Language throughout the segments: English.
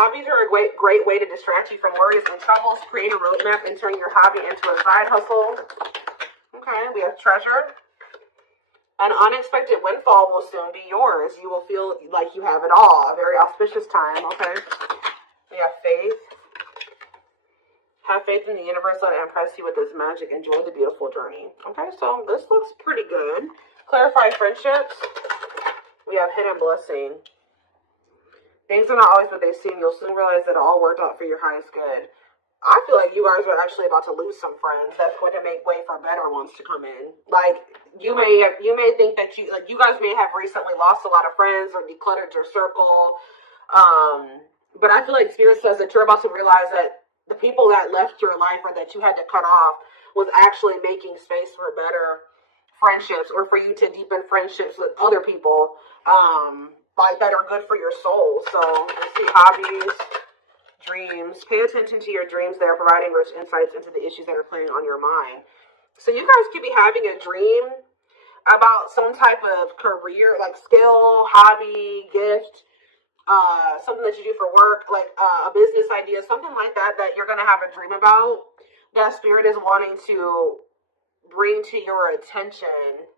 Hobbies are a great way to distract you from worries and troubles. Create a roadmap and turn your hobby into a side hustle. Okay, we have treasure. An unexpected windfall will soon be yours. You will feel like you have it all. A very auspicious time, okay? We have faith. Have faith in the universe. Let it impress you with this magic. Enjoy the beautiful journey. Okay, so this looks pretty good. Clarify friendships. We have hidden blessing. Things are not always what they seem. You'll soon realize that it all worked out for your highest good. I feel like you guys are actually about to lose some friends. That's going to make way for better ones to come in. Like, you may think that you guys may have recently lost a lot of friends or decluttered your circle. But I feel like Spirit says that you're about to realize that the people that left your life or that you had to cut off was actually making space for better friendships, or for you to deepen friendships with other people, like that are good for your soul. So let's see, hobbies. Dreams. Pay attention to your dreams. They are providing rich insights into the issues that are playing on your mind. So you guys could be having a dream about some type of career, like skill, hobby, gift, something that you do for work, like a business idea, something like that, that you're going to have a dream about, that Spirit is wanting to bring to your attention.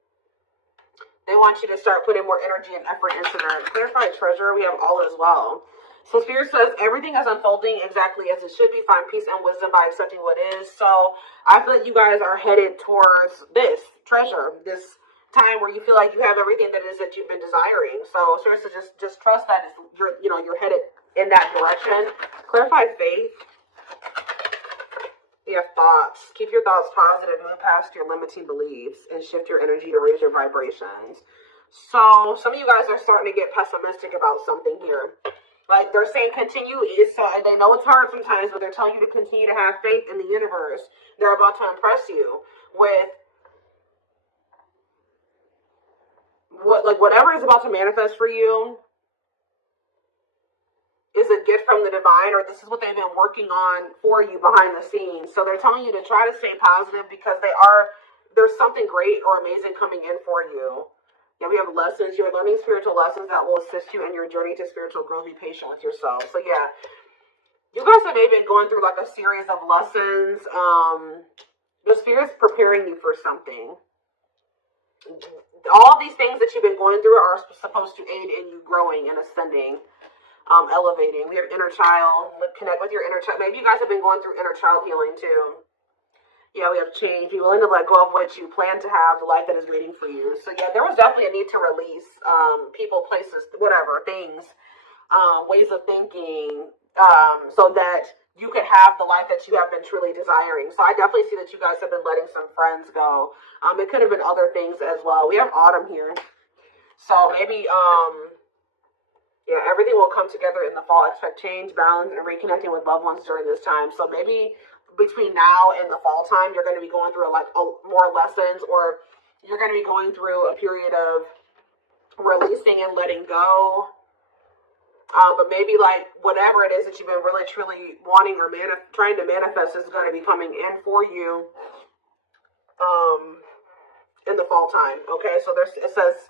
They want you to start putting more energy and effort into that. Clarify treasure. We have all as well. So Spirit says everything is unfolding exactly as it should be. Find peace and wisdom by accepting what is. So I feel like you guys are headed towards this treasure, this time where you feel like you have everything that it is that you've been desiring. So seriously, just trust that you're headed in that direction. Clarify faith. You have thoughts. Keep your thoughts positive. Move past your limiting beliefs and shift your energy to raise your vibrations. So some of you guys are starting to get pessimistic about something here. Like, they're saying continue. They know it's hard sometimes, but they're telling you to continue to have faith in the universe. They're about to impress you with whatever is about to manifest for you is a gift from the divine, or this is what they've been working on for you behind the scenes. So they're telling you to try to stay positive because there's something great or amazing coming in for you. Yeah, we have lessons. You're learning spiritual lessons that will assist you in your journey to spiritual growth. Be patient with yourself. So yeah, you guys have maybe been going through like a series of lessons. The Spirit's preparing you for something. All these things that you've been going through are supposed to aid in you growing and ascending, elevating. We have inner child. Connect with your inner child. Maybe you guys have been going through inner child healing too. Yeah, we have change. Be willing to let go of what you plan to have, the life that is waiting for you. So yeah, there was definitely a need to release people, places, whatever, things, ways of thinking, so that you could have the life that you have been truly desiring. So I definitely see that you guys have been letting some friends go. It could have been other things as well. We have autumn here. So maybe, yeah, everything will come together in the fall. Expect change, balance, and reconnecting with loved ones during this time. So maybe between now and the fall time, you're going to be going through more lessons, or you're going to be going through a period of releasing and letting go. But maybe like whatever it is that you've been really truly wanting or trying to manifest is going to be coming in for you in the fall time. Okay, so it says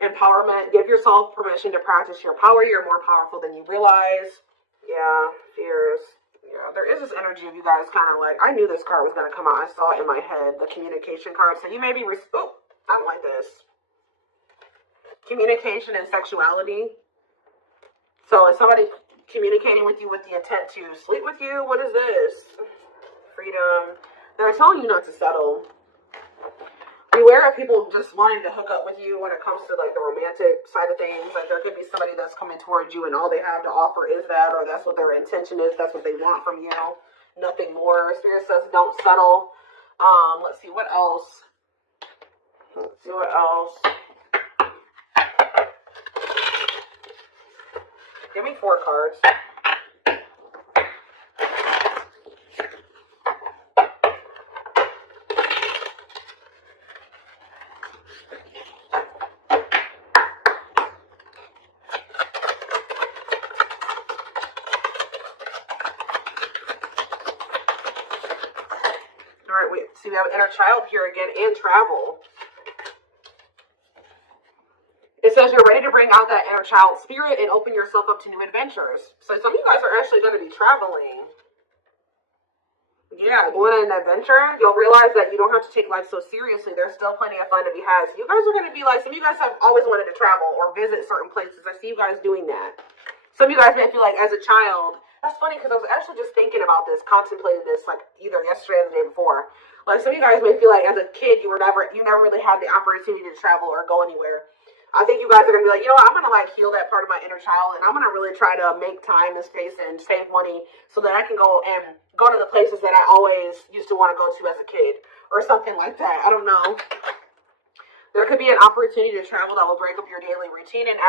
empowerment. Give yourself permission to practice your power. You're more powerful than you realize. Yeah, fears. Yeah, there is this energy of you guys kind of like, I knew this card was going to come out. I saw it in my head, the communication card. So you may be, I don't like this. Communication and sexuality. So is somebody communicating with you with the intent to sleep with you? What is this? Freedom. They're telling you not to settle. Beware of people just wanting to hook up with you when it comes to like the romantic side of things. Like there could be somebody that's coming towards you and all they have to offer is that, or that's what their intention is. That's what they want from you. Nothing more. Spirit says don't settle. Let's see what else. Give me 4 cards. So we have inner child here again, and travel. It says you're ready to bring out that inner child spirit and open yourself up to new adventures. So some of you guys are actually going to be traveling. Yeah, going on an adventure. You'll realize that you don't have to take life so seriously. There's still plenty of fun to be had. So you guys are going to be like, some of you guys have always wanted to travel or visit certain places. I see you guys doing that. Some of you guys may feel like as a child, that's funny because I was actually just thinking about this, contemplating this like either yesterday or the day before. Like some of you guys may feel like as a kid you never really had the opportunity to travel or go anywhere. I think you guys are going to be like, you know what, I'm going to like heal that part of my inner child, and I'm going to really try to make time and space and save money so that I can go to the places that I always used to want to go to as a kid or something like that. I don't know. There could be an opportunity to travel that will break up your daily routine and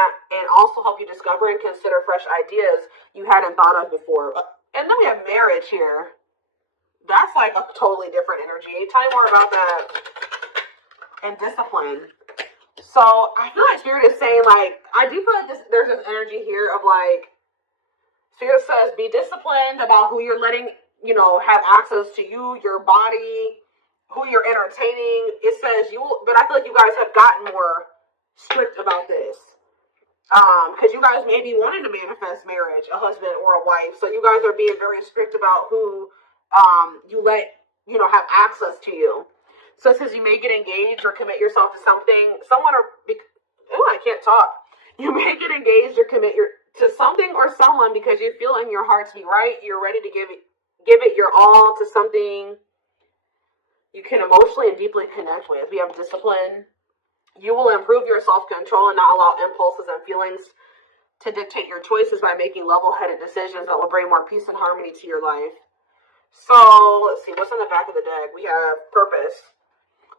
also help you discover and consider fresh ideas you hadn't thought of before. And then we have marriage here. That's like a totally different energy. Tell me more about that. And discipline. So I feel like Spirit is saying, like, I do feel like there's this energy here of like, Spirit says, be disciplined about who you're letting, have access to you, your body, who you're entertaining. It says but I feel like you guys have gotten more strict about this. Because you guys may be wanting to manifest marriage, a husband or a wife. So you guys are being very strict about who you let, have access to you. So it says you may get engaged or commit yourself to something, I can't talk. You may get engaged or commit to something or someone because you feel in your heart to be right. You're ready to give it your all to something you can emotionally and deeply connect with. We have discipline. You will improve your self-control and not allow impulses and feelings to dictate your choices by making level-headed decisions that will bring more peace and harmony to your life. So, let's see, what's on the back of the deck? We have purpose.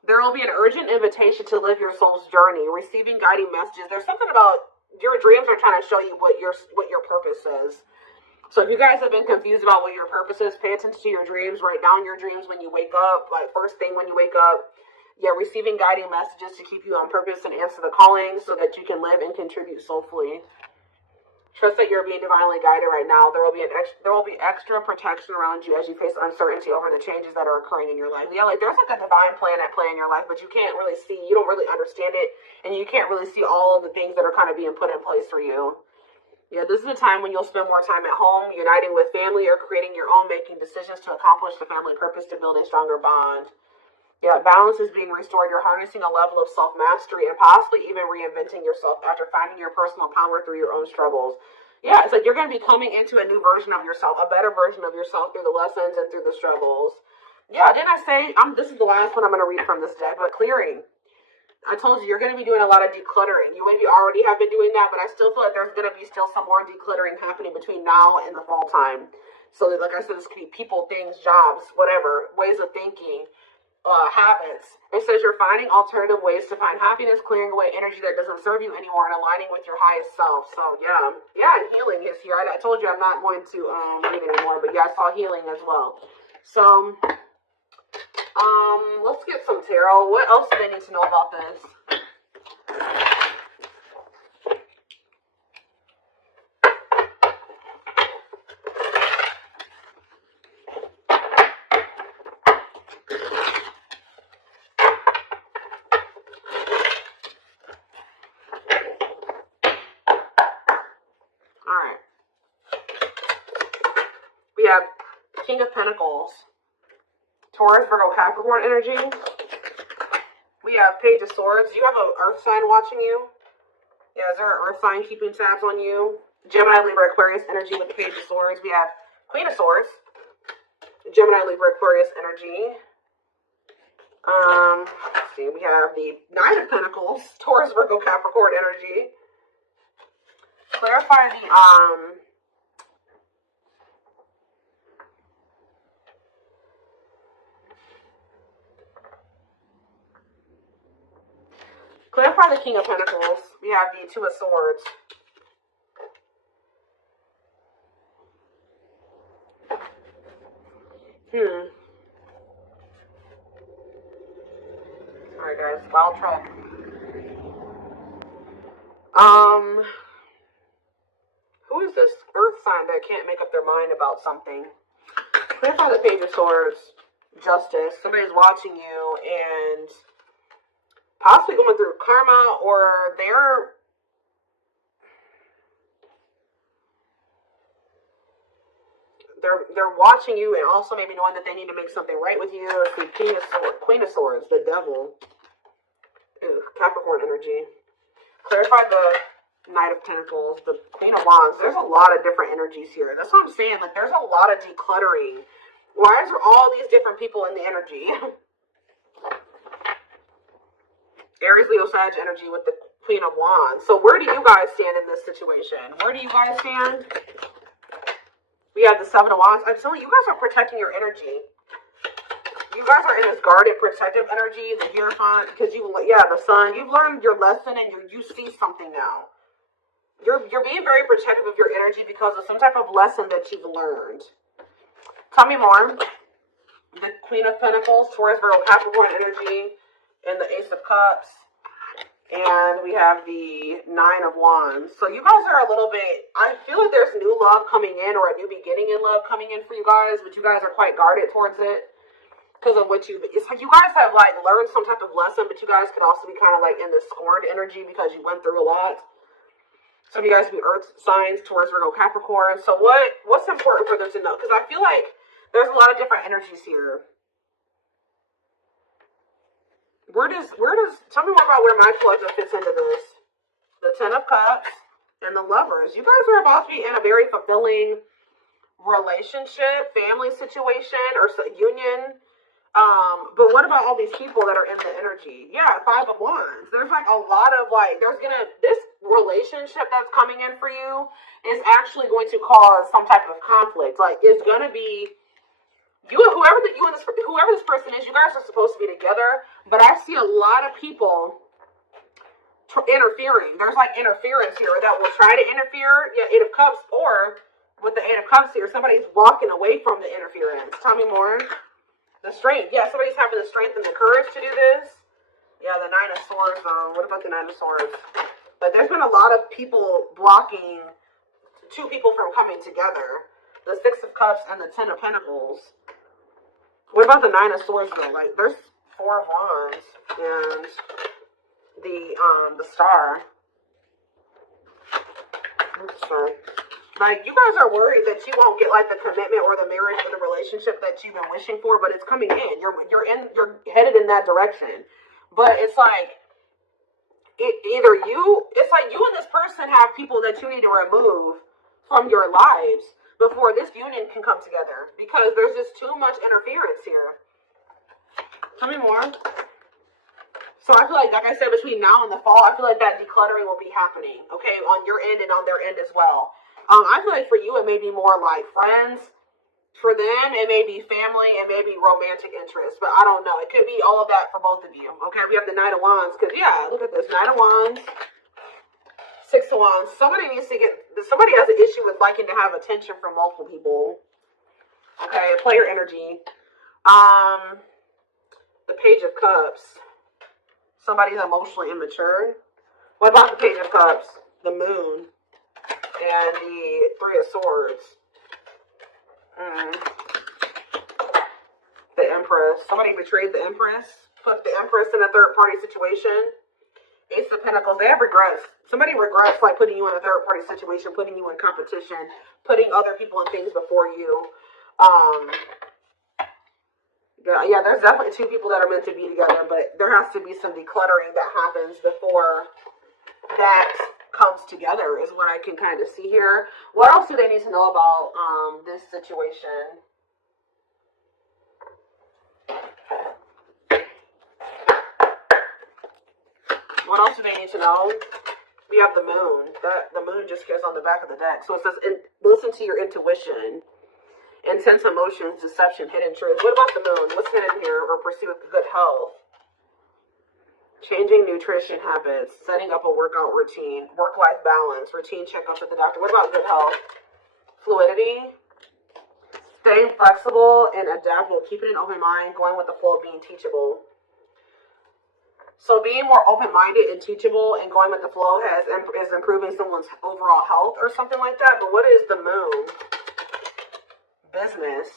There will be an urgent invitation to live your soul's journey, receiving guiding messages. There's something about your dreams are trying to show you what your purpose is. So if you guys have been confused about what your purpose is, pay attention to your dreams. Write down your dreams when you wake up, like first thing when you wake up. Yeah, receiving guiding messages to keep you on purpose and answer the calling so that you can live and contribute soulfully. Trust that you're being divinely guided right now. There will be extra protection around you as you face uncertainty over the changes that are occurring in your life. Yeah, like there's like a divine plan at play in your life, but you can't really see, you don't really understand it, and you can't really see all of the things that are kind of being put in place for you. Yeah, this is a time when you'll spend more time at home, uniting with family, or creating your own, making decisions to accomplish the family purpose to build a stronger bond. Yeah, balance is being restored. You're harnessing a level of self-mastery and possibly even reinventing yourself after finding your personal power through your own struggles. Yeah, it's like you're going to be coming into a new version of yourself, a better version of yourself through the lessons and through the struggles. Yeah, didn't I say, this is the last one I'm going to read from this deck, but clearing. I told you, you're going to be doing a lot of decluttering. You maybe already have been doing that, but I still feel like there's going to be still some more decluttering happening between now and the fall time. So, like I said, this could be people, things, jobs, whatever, ways of thinking. Habits. It says you're finding alternative ways to find happiness, clearing away energy that doesn't serve you anymore, and aligning with your highest self. So yeah, and healing is here. I told you I'm not going to read anymore, but yeah, I saw healing as well. So let's get some tarot. What else do they need to know about this? We have King of Pentacles, Taurus, Virgo, Capricorn energy. We have Page of Swords. Do you have an earth sign watching you? Yeah, is there an earth sign keeping tabs on you? Gemini, Libra, Aquarius energy with the Page of Swords. We have Queen of Swords, Gemini, Libra, Aquarius energy. Let's see, we have the Nine of Pentacles, Taurus, Virgo, Capricorn energy. Clarify the clarify the King of Pentacles. We have the Two of Swords. Alright guys, wild track. Who is this earth sign that can't make up their mind about something? Clarify the Page of Swords. Justice. Somebody's watching you and possibly going through karma, or they're they're watching you and also maybe knowing that they need to make something right with you. It's the Queen of Swords, the Devil. Ew, Capricorn energy. Clarify the Knight of Pentacles, the Queen of Wands. There's a lot of different energies here. That's what I'm saying. Like, there's a lot of decluttering. Why is there all these different people in the energy? Aries, Leo, Sag energy with the Queen of Wands. So where do you guys stand in this situation? Where do you guys stand? We have the Seven of Wands. I'm telling you, you guys are protecting your energy. You guys are in this guarded, protective energy, the Hierophant, because the Sun. You've learned your lesson and you see something now. You're being very protective of your energy because of some type of lesson that you've learned. Tell me more. The Queen of Pentacles, Taurus, Virgo, Capricorn energy, and the Ace of Cups. And we have the Nine of Wands. So you guys are a little bit, I feel like there's new love coming in or a new beginning in love coming in for you guys, but you guys are quite guarded towards it because of what it's like you guys have like learned some type of lesson, but you guys could also be kind of like in this scorned energy because you went through a lot. Some of you guys be Earth signs, Taurus, Virgo, Capricorn. So what's important for them to know? Because I feel like there's a lot of different energies here. Where does, tell me more about where my collective fits into this. The Ten of Cups and the Lovers. You guys are about to be in a very fulfilling relationship, family situation, or union. But what about all these people that are in the energy? Yeah, Five of Wands. There's like a lot of like, this relationship that's coming in for you is actually going to cause some type of conflict. Like, it's going to be, whoever this person is, you guys are supposed to be together, but I see a lot of people interfering. There's like interference here that will try to interfere. Yeah, Eight of Cups, or with the Eight of Cups here, somebody's walking away from the interference. Tell me more. The strength. Yeah, somebody's having the strength and the courage to do this. Yeah, the Nine of Swords. What about the Nine of Swords? But there's been a lot of people blocking two people from coming together. The Six of Cups and the Ten of Pentacles. What about the Nine of Swords though? Like, there's Four of Wands and the Star. Sorry. Like, you guys are worried that you won't get like the commitment or the marriage or the relationship that you've been wishing for, but it's coming in. You're headed in that direction. But it's like it's like you and this person have people that you need to remove from your lives before this union can come together, because there's just too much interference here. Tell me more. So I feel like I said, between now and the fall, I feel like that decluttering will be happening, okay, on your end and on their end as well. I feel like for you, it may be more like friends. For them, it may be family and maybe romantic interest, but I don't know. It could be all of that for both of you, okay? We have the Knight of Wands, because, yeah, look at this. Knight of Wands, Six of Wands. Somebody has an issue with liking to have attention from multiple people, okay? Player energy. The Page of Cups. Somebody's emotionally immature. What about the Page of Cups? The Moon. And the Three of Swords. The Empress. Somebody betrayed the Empress. Put the Empress in a third-party situation. Ace of Pentacles. They have regrets. Somebody regrets like putting you in a third-party situation, putting you in competition, putting other people and things before you. Yeah, there's definitely two people that are meant to be together, but there has to be some decluttering that happens before that comes together, is what I can kind of see here. What else do they need to know about this situation? What else do they need to know? We have the Moon. The Moon just goes on the back of the deck. So it says, listen to your intuition. Intense emotions, deception, hidden truth. What about the Moon? What's hidden here? Or pursue good health. Changing nutrition habits. Setting up a workout routine. Work-life balance. Routine checkups with the doctor. What about good health? Fluidity. Staying flexible and adaptable. Keeping an open mind. Going with the flow. Being teachable. So being more open-minded and teachable and going with the flow is improving someone's overall health or something like that. But what is the Moon? Business.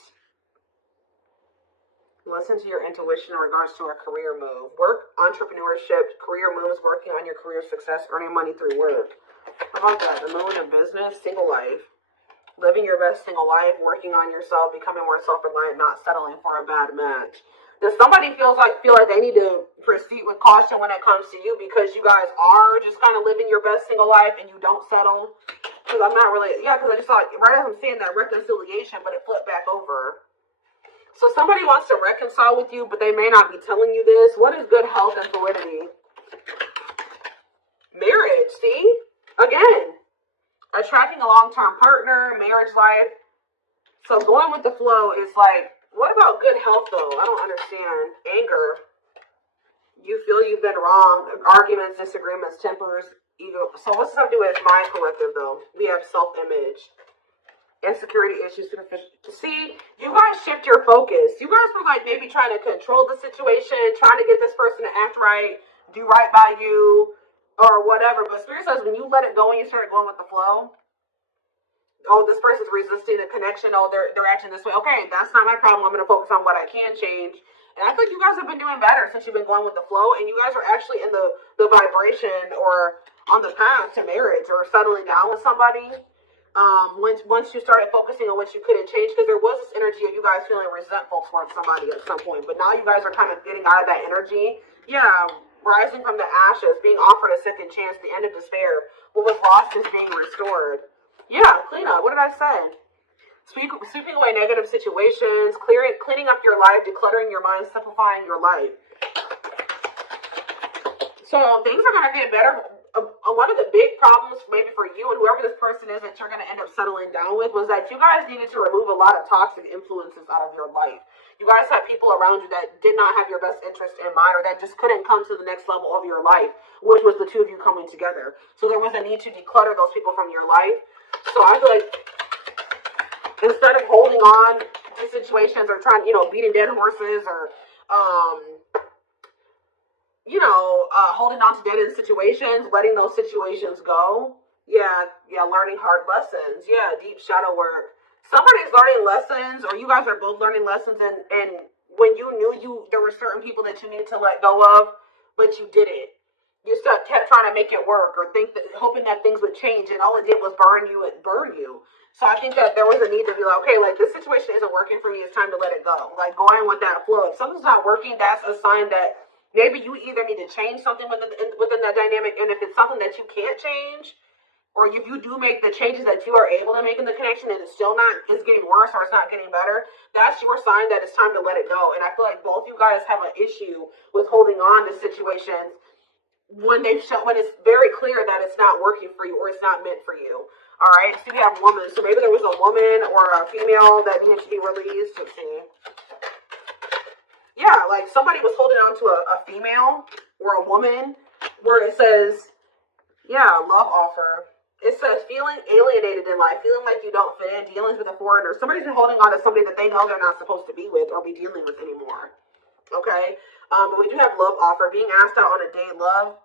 Listen to your intuition in regards to a career move. Work, entrepreneurship, career moves, working on your career success, earning money through work. How about that? The Moon in business, single life. living your best single life, working on yourself, becoming more self-reliant, not settling for a bad match. Does somebody feel like they need to proceed with caution when it comes to you because you guys are just kind of living your best single life and you don't settle? Because I'm not really, because I just thought, right as I'm saying that reconciliation, but it flipped back over. So somebody wants to reconcile with you, but they may not be telling you this. What is good health and fluidity? Marriage, see? Again, attracting a long-term partner, marriage life. So going with the flow is like, what about good health though? I don't understand. Anger. You feel you've been wrong. Arguments, disagreements, tempers, ego. So what's this have to do with mind collective though? We have self-image. Insecurity issues. See, you guys shift your focus. You guys were like maybe trying to control the situation, trying to get this person to act right, do right by you, or whatever. But Spirit says when you let it go and you start going with the flow, oh, this person's resisting the connection. Oh, they're acting this way. Okay, that's not my problem. I'm going to focus on what I can change. And I think you guys have been doing better since you've been going with the flow. And you guys are actually in the vibration or on the path to marriage or settling down with somebody. Once you started focusing on what you couldn't change, because there was this energy of you guys feeling resentful towards somebody at some point, but now you guys are kind of getting out of that energy. Yeah, rising from the ashes, being offered a second chance, the end of despair. What was lost is being restored. Yeah, clean up. What did I say? Sweeping away negative situations, cleaning up your life, decluttering your mind, simplifying your life. So things are going to get better. One of the big problems maybe for you and whoever this person is that you're going to end up settling down with was that you guys needed to remove a lot of toxic influences out of your life. You guys had people around you that did not have your best interest in mind or that just couldn't come to the next level of your life, which was the two of you coming together. So there was a need to declutter those people from your life. So I feel like instead of holding on to situations or trying, beating dead horses or, holding on to dead end situations, letting those situations go. Yeah, learning hard lessons. Yeah, deep shadow work. Somebody's learning lessons, or you guys are both learning lessons, and when you knew there were certain people that you needed to let go of, but you didn't. You still kept trying to make it work, or hoping that things would change, and all it did was burn you. So I think that there was a need to be like, okay, like this situation isn't working for me. It's time to let it go. Like going with that flow. If something's not working, that's a sign that maybe you either need to change something within that dynamic, and if it's something that you can't change, or if you do make the changes that you are able to make in the connection and it's getting worse or it's not getting better, that's your sign that it's time to let it go. And I feel like both you guys have an issue with holding on to situations when it's very clear that it's not working for you or it's not meant for you. All right, so you have woman. So maybe there was a woman or a female that needed to be released. Let's see. Yeah, like somebody was holding on to a female or a woman where it says, love offer. It says feeling alienated in life, feeling like you don't fit in, dealings with a foreigner. Somebody's been holding on to somebody that they know they're not supposed to be with or be dealing with anymore. Okay? But we do have love offer. Being asked out on a date, love.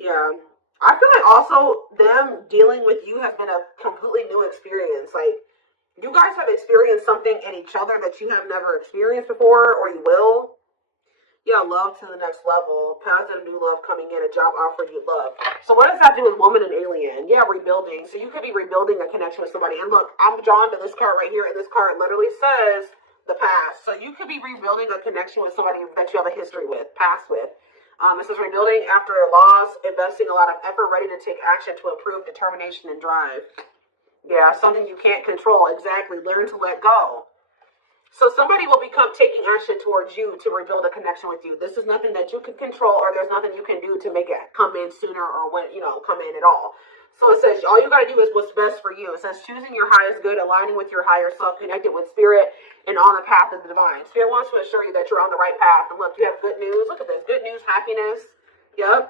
Yeah. I feel like also them dealing with you has been a completely new experience. Like, you guys have experienced something in each other that you have never experienced before, or you will. Yeah, love to the next level. Positive new love coming in, a job offer you love. So what does that do with woman and alien? Yeah, rebuilding. So you could be rebuilding a connection with somebody. And look, I'm drawn to this card right here, and this card literally says the past. So you could be rebuilding a connection with somebody that you have a history with, past with. It says rebuilding after a loss, investing a lot of effort, ready to take action to improve determination and drive. Yeah, something you can't control. Exactly. Learn to let go. So somebody will become taking action towards you to rebuild a connection with you. This is nothing that you can control, or there's nothing you can do to make it come in sooner or when, come in at all. So it says all you got to do is what's best for you. It says choosing your highest good, aligning with your higher self, connected with spirit, and on the path of the divine. Spirit wants to assure you that you're on the right path. And look, you have good news. Look at this. Good news, happiness. Yep.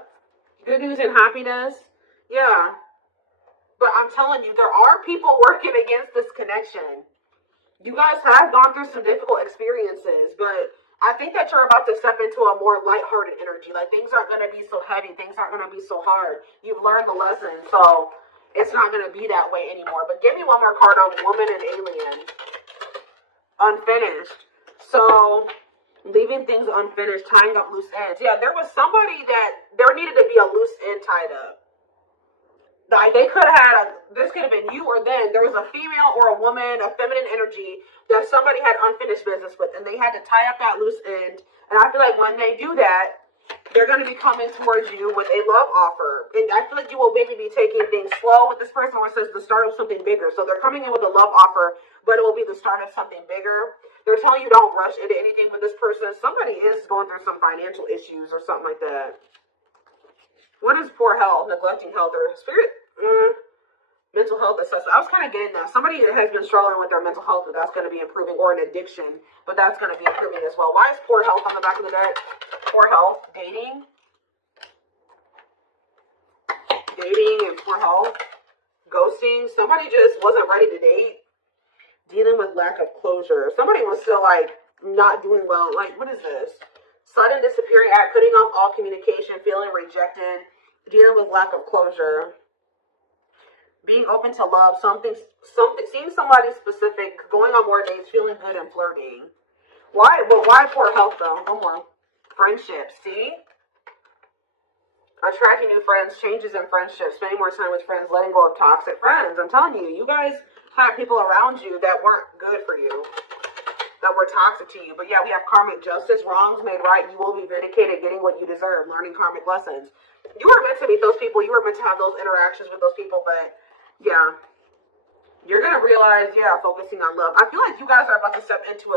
Good news and happiness. Yeah. But I'm telling you, there are people working against this connection. You guys have gone through some difficult experiences, but I think that you're about to step into a more lighthearted energy. Like, things aren't going to be so heavy. Things aren't going to be so hard. You've learned the lesson, so it's not going to be that way anymore. But give me one more card on woman and alien. Unfinished. So, leaving things unfinished, tying up loose ends. Yeah, there was somebody that there needed to be a loose end tied up. Like they could have had this could have been you or them. There was a female or a woman, a feminine energy that somebody had unfinished business with, and they had to tie up that loose end. And I feel like when they do that, they're going to be coming towards you with a love offer. And I feel like you will maybe be taking things slow with this person, where it says the start of something bigger. So they're coming in with a love offer, but it will be the start of something bigger. They're telling you don't rush into anything with this person. Somebody is going through some financial issues or something like that. What is poor health, neglecting health, or spirit? Mental health assessment. I was kind of getting that. Somebody has been struggling with their mental health, but that's going to be improving, or an addiction, but that's going to be improving as well. Why is poor health on the back of the deck? Poor health, dating and poor health, ghosting. Somebody just wasn't ready to date. Dealing with lack of closure. Somebody was still like not doing well. Like, what is this? Sudden disappearing act, cutting off all communication, feeling rejected, dealing with lack of closure, being open to love, something, seeing somebody specific, going on more dates, feeling good and flirting. Why? But why poor health though? One more. Friendships. See? Attracting new friends, changes in friendships, spending more time with friends, letting go of toxic friends. I'm telling you, you guys had people around you that weren't good for you, that were toxic to you. But yeah, we have karmic justice, wrongs made right. You will be vindicated, getting what you deserve, learning karmic lessons. You were meant to meet those people. You were meant to have those interactions with those people. But yeah, you're going to realize, yeah, focusing on love. I feel like you guys are about to step into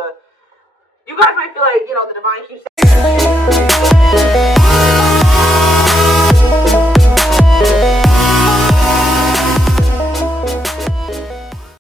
you guys might feel like, the divine keeps saying